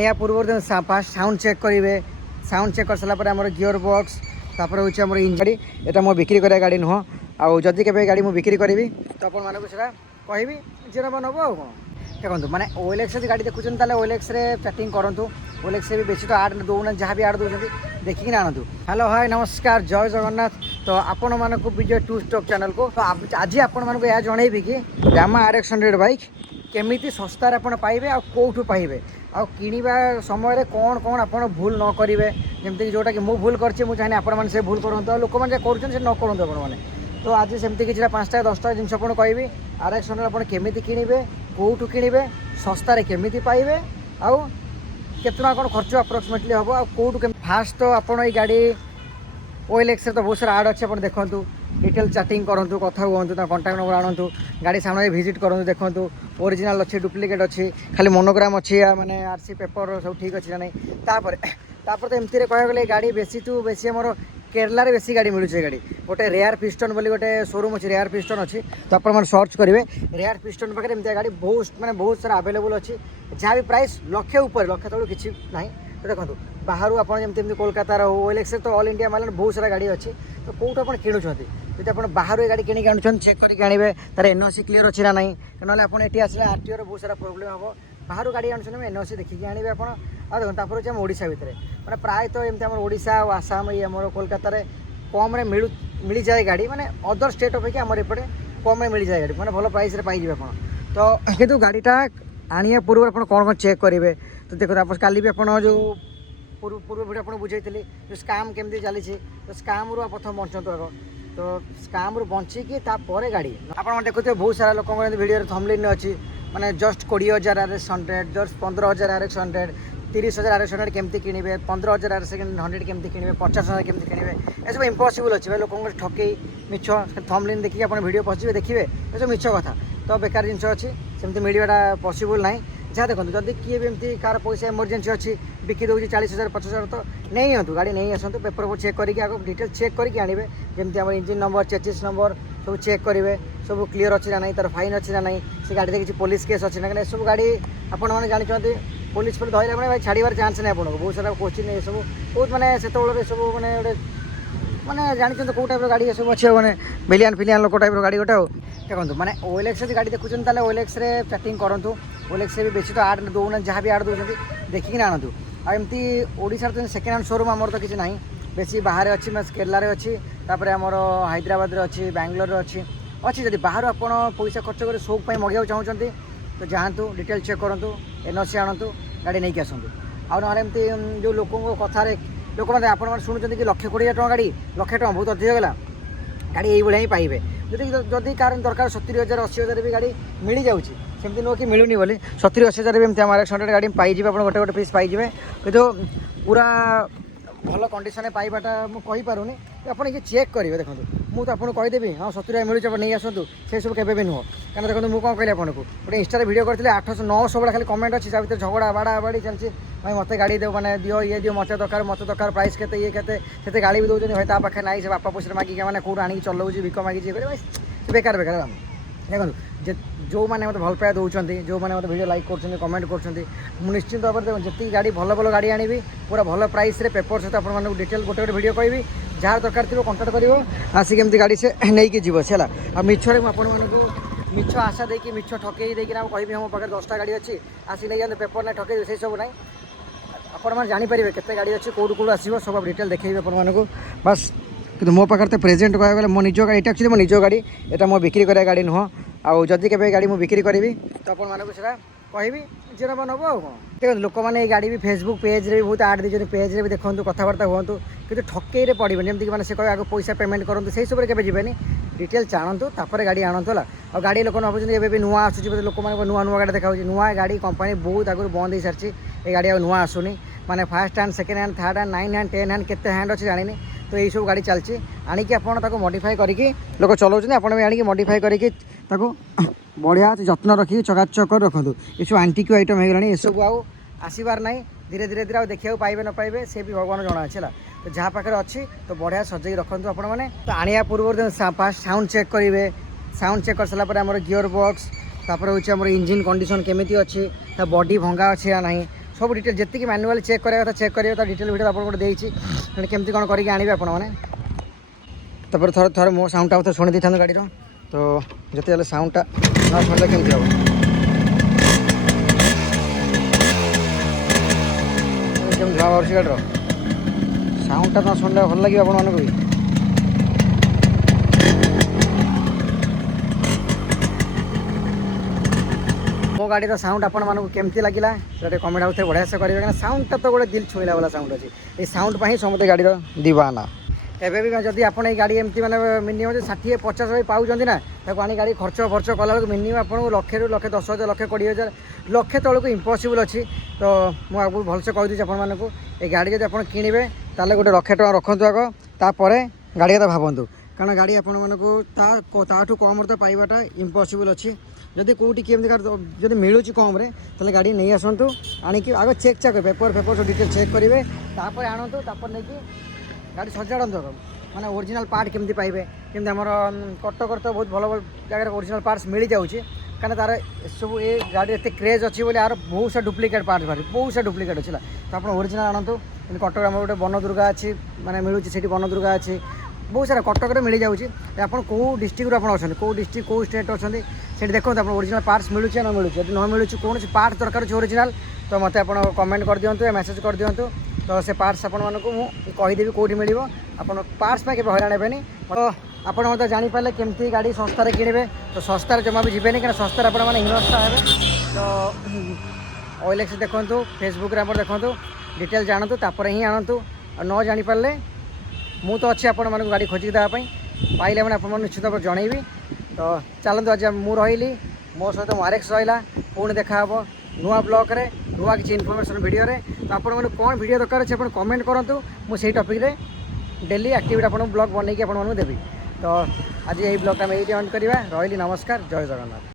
आणिया पूर्व fast sound check करेंगे। Sound check कर सारापर आम गियर बॉक्स तापर हूँ आम इंजन गाड़ी यहाँ मो बिक्री करा गाड़ी नुह आदि के गाड़ी मुझे बिक्री करी तो आप कहि जे नब नब आ कौन देखो मैंने ओएलएक्स गाड़ी देखुं ताले ओएलएक्स चैटिंग करूँ। ओएलएक्स भी बेसी तो आड दौना जहाँ भी आड दौरान देखिए आणतु। हेलो हाय नमस्कार जय जगन्नाथ। तो आपण मानक विजय टू स्टॉक चैनल को तो आज आपण मानक यह जनइबी कि यामा RX 100 बाइक केमी सस्तार आप पाइबे आ कौटू पाइबे आ किणवा समय कौन कौन आप भूल न करेंगे जमीक जोटा कि मुझे भूल कर चाहिए आपण से भूल करूँ लोक मैंने कर न करूँ आपने। तो आज सेमती कि 5टा 10टा जिन आपको कहबी RX 100 आप केमी किणवे कौटू किणवे सस्तार केमी पाइबे आउ केतना कौन खर्च अप्रोक्सीमेटली हम आ कौटू फास्ट तो आपड़ ये गाड़ी OLX तो बहुत सारा आड अच्छे आप देखूँ डिटेल चैटिंग करूँ कथा हूँ कॉन्टैक्ट नंबर आणतु गाड़ी सामने विजिट करूँ देखूँ ओरिजिनल अच्छी डुप्लिकेट अच्छी खाली मोनोग्राम अच्छी माने RC पेपर सब ठीक अच्छी ना नहीं तापर तो एमती कह गले गाड़ी बेसी तू बेसी आमर केरला रे बेसी गाड़ी मिलूँ गाड़ी गोटे रेयर पिस्टन बोली गोटे शोरूम अच्छी रेयर पिस्टन अच्छी तो आप सर्च करेंगे रेयर पिस्टन पाखे एमती गाड़ी बहुत सारा अवेलेबल अच्छी जहाँ भी प्राइस लक्षे ऊपर लक्षे तलू किसी ना। तो देखो बाहर आप जमी कोलकातार OLX तो ऑल इंडिया माने बहुत सारा गाड़ी अच्छी तो कौटू आप किणुंट जब आप बाहर गाड़ी किणी आनुन चेक करके आने तार NOC क्लीयर अच्छी ना नहीं ना आपड़ी आसले RTO बहुत सारा प्रोब्लेम हम बाहर गाड़ी आनुन NOC देखिए आने आप देखो हूँ ओडिशा भितर मैंने प्राय तो एमती ओडिशा आसाम ये आम कोलकाता कम मिल जाए गाड़ी मैंने अदर स्टेट अपेक्षा आम एपटे कम मिल जाए गाड़ी मैंने भल प्राइस पाइबे आप तो कितु गाड़ीटा आने पूर्व आप कौन कौन चेक करेंगे। तो देखो आप काली भी आप जो पूर्व वीडियो आपको बुझे जो स्काम केमती चली तो स्काम रू प्रथम बचतु आग तो स्काम रू बचिकी गाड़ी आप देखुए बहुत सारा लोक वीडियो थंबनेल अच्छी माने just 20,000 RX 100 just 15,000 RX 100 30,000 RX 100 केमती किणवे 15,000 RX 100 केमती किणवे 50,000 केमती किणवे ये सब इम्पॉसिबल अच्छे लोक ठकई मिछ थंबनेल देखिए आप वीडियो पहुँचे देखिए ये सब मिछ कथा तो बेकार जिन अच्छी सेमती मिलवाटा पॉसिबल ना। जहाँ देखो जब किए भी एमती कार पैसा इमरजेंसी अच्छी बिकी दूसरी 40,000 50,000 तो नहीं आतु गाड़ी नहीं आसतु पेपर चेक करके आगे डिटेल चेक करके आने जमी आम इंजिन नंबर चेचिस नंबर सब चेक करेंगे सब क्लीयर अच्छी ना नहीं तार फाइन अच्छी ना नहीं से गाड़ी किसी पुलिस केस अच्छी ना सब गाड़ी आपण मैंने जानते पुलिस पर धरला मैंने भाई छाड़बार चान्स नहीं आपको बहुत सारा क्वेश्चन ये सब बहुत मैंने से सब मैंने गोटे मैंने जानते कौ टाइप गाड़ी सब अच्छे मैंने बिलियन फिलियन लोक टाइप गाड़ी गोटे देखो मैंने OLX गाड़ी देखुं ताले OLX चैटिंग करूँ। OLX भी बेसी तो आड दौना जहाँ भी आड दौरान देखिए आणतु आमती ओडिशा तो सेकेंड हैंड शोरूम आमर तो किसी ना बेसी बाहर अच्छी मैं केरला अच्छी तापर आमर हैदराबाद अच्छी बेंगलोर अच्छी अच्छी जब बाहर आप पैसा खर्च कर शौक मगेवा चाहते तो जातु डिटेल चेक करूँ NOC आणतु गाड़ी नहीं आसतु आउ ना एमती जो लोक कथार लोक मैंने आप शुणुं कि 1,20,000 गाड़ी 1,00,000 बहुत अधिक गला गाड़ी यही पाइबे जदि कार दरकार 70,000 80,000 भी गाड़ी मिल जाऊँगी सेमती नुह कि मिलूनी बोली 70-80,000 भी एमती RX 100 गाड़ी पाइबे आप गोटे गोटे पीस पाइबे कि पूरा भल कंडीशन पाइबाटा मुझे पारूनी आप चेक करेंगे। देखो मुझे तो आपको कहीदेवी हाँ 70 मिलूँ आप नहीं आसतु से सब केवे भी नुह क्या देखो मुझे कौन कहली आपको गोटे इंस्टा वीडियो करते 800-900 भाई खाली कमेंट अच्छी भर झगड़ा बाड़ा बाड़ी चलती भाई मत गाड़ी दे मैंने दियो ये दियो मत दरकार प्राइस के ये के गाड़ी भी दौरान भाई पाखे ना से बापा पैसा मागिक मैंने कौट आनी चलाऊँ भिक मागी बेकार बेकार देखो जो मैंने मत भल पाया दौरान जो मैंने मत वीडियो लाइक कर कमेंट कर निश्चित भाव में जी गाड़ी भल भल गाड़ी आनी पूरा भल प्राइस पेपर सहित आप डिटेल गोटे गोटे वीडियो कहि जहाँ दरकार थी कंटाक्ट कर आसिक एमती गाड़ी से नहीं जीव है आ मिछरे मुझे मिछ आशा देकी मिछ ठकई देकी कहि मो पाखे 10टा गाड़ी अच्छी आसी नहीं जाते पेपर ना ठकई से सब ना आप जानीपर के गाड़ी अच्छी कौट कौट आसो सब डिटेल देखिए आपको बस कि मो पाखे तो प्रेजेंट कह गले मो निज गाड़ी एक्चुअली मो निज गाड़ी यहाँ मो बिक्री करा गाड़ी नुह आदि के गाड़ी मुझे बिक्री करी तो आपको कहि जे नब नब आ कौन देखो लोक मैंने गाड़ी भी फेसबुक पेज रे भी बहुत आड दी पेज रे भी देखो कथबार्ता हूँ कि ठकई पड़े जमीक मैंने से कहे आगे पैसा पेमेंट करूँ से सब के जीवेनि डिटेल जानतु तापर गाड़ी आणतु है और गाड़ी लोक भाई भी नुआ आसूँ लोक नुआ नुआ गाड़ी देखा नुआ गाड़ी कंपनी बहुत आगुरी बंद हो सारी ये गाड़ी नुआ आसुनी माने first hand second hand third hand 9 hand 10 hand केते हैंड अच्छी जानी तो यही सब गाड़ी चलती आणिकी आपको मॉडिफाई करके लोक चलाऊँ आप भी मॉडिफाई करके बढ़िया जत्न रखिए चकाचक रखु ये सब आंटिक आइटम हो गला ये सब आसबार ना धीरे धीरे धीरे देखा पाइबे न पाइबे से भी भगवान जना अच्छे तो जहाँ पाखे अच्छी तो बढ़िया सजई रखु आपण मैंने तो आने पूर्व फास्ट साउंड चेक करेंगे साउंड चेक कर सारापर आम गियर बॉक्स तापर हूँ आम इंजिन कंडीशन केमी अच्छी बॉडी भंगा अच्छी या ना सब डिटेल जी मैनुअल चेक करा कथा चेक करेंगे डिटेल वीडियो आपको देती केमती कौन करके आने आपने थोड़े मो साउंड टा शुणी था गाड़ी तो जिते साउंडटा न शुणिले केमती हम केमती धुआ बाहर गाड़ी साउंडटा न शुणिले भल लगे आपको भी मो गाड़ी साउंड आपको केमती लगे कमेंट आउ बढ़िया से करेंगे साउंडटा तो गोटे दिल छुईला वाला साउंड अच्छी ये साउंड पर ही समस्त गाड़ी दीवाना एवं भी जब आप गाड़ी एमती मैंने मिनिमम 60-50 पाँच ना ताको आनी गाड़ी खर्च खर्च कला मिनिमम आपको लक्षे रु लक्षे 10,000 लक्षे 20,000 लक्षे तौक इम्पॉसिबल अच्छी तो मुझे भलसे कहीदी आपको ये गाड़ी जब आप किणवे ताले गोटे लक्षे टका रखु आग तापर गाड़ी कथा भावतु कारण गाड़ी आपको ताठू कम तो पाइबाटा इम्पॉसिबल अच्छी जदि कौटी केमती जब मिलूँ कम ताले गाड़ी नहीं आसतु आणिकी आग चेक चाक पेपर पेपर सब डिटेल चेक करेंगे तापर आणतु तापर नहीं गाड़ी सजाड़त मैंने ओरिजिनल पार्ट केमती पाइबे केमती आमर कटक तो बहुत भल भल जगह ओरिजिनल पार्ट्स मिल जाऊँगी कहीं तार सब ये गाड़ी एत क्रेज अच्छी बोली यार बहुत सा डुप्लिकेट पार्ट बाहर बहुत सा डुप्लिकेट अच्छी तो आप ओरिजिनल आणतु कटक आम गोटे वन दुर्गा अच्छी माने मिलूँ से वन दुर्गा अच्छी बहुत सारा कटक मिल जाऊँगी आप डिस्ट्रिक्ट आप कौ डिस्ट्रिक्ट कौ स्टेट अच्छा से देखो आप ओरिजिनल पार्ट्स मिलूँ न मिलूँ जब न मिलूँ कौन पार्ट दरकार अच्छे ओरिजिनल तो मत आप कमेंट कर दिंतु या मेसेज कर दिंतु तो से पार्ट्स आपको कहीदेवी कौटी मिल आप पार्ट्स में केवल हईराण हेनी तो आपड़ मतलब जापारे केमती गाड़ी सस्तार किणवे तो सस्तार जमा भी जीवेनि क्या सस्तार आप हिनस्ता हे तो OLX देखूँ फेसबुक आप देखूँ डिटेल जानतु तापर ही आणतु न जापारे मु तो अच्छी आपण मानक गाड़ी खोजिक देवाई पाइले मैंने आप निश्चित भाव जनइबी तो चलतु आज मु रही मो सहित RX रहा पुणी देखा नुआ ब्लॉग रे नुआ किसी इनफॉरमेशन वीडियो रे तो आप कौन वीडियो दरकार अच्छे कमेंट करूँ मुझे टॉपिक रे डेली एक्टिविटी आप ब्लॉग बनई देवी तो आज यही ब्लॉग आम ये एंड करवा रही नमस्कार जय जगन्नाथ।